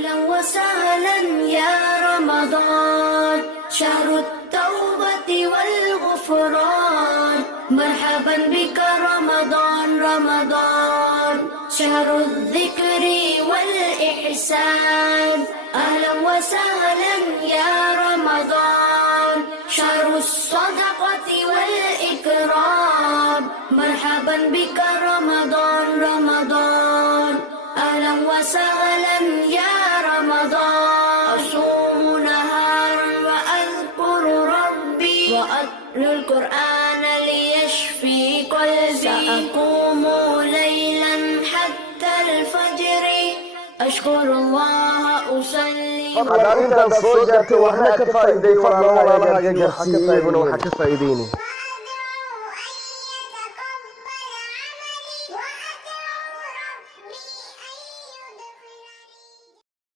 أهلا وسهلا يا رمضان، شهر التوبة والغفران. مرحبا بك رمضان رمضان، شهر الذكر والإحسان. أهلا وسهلا يا رمضان، شهر الصدقة والإكرام. مرحبا بك رمضان رمضان، أهلا وسهلا يا رمضان. أصوم نهارا وأذكر ربي، وأتلو القرآن ليشفي قلبي. سأقوم ليلا حتى الفجر، أشكر الله أصلي. هذا أنت الصوت جاتي وحنا كفايدي فضل الله، وحنا كفايديني.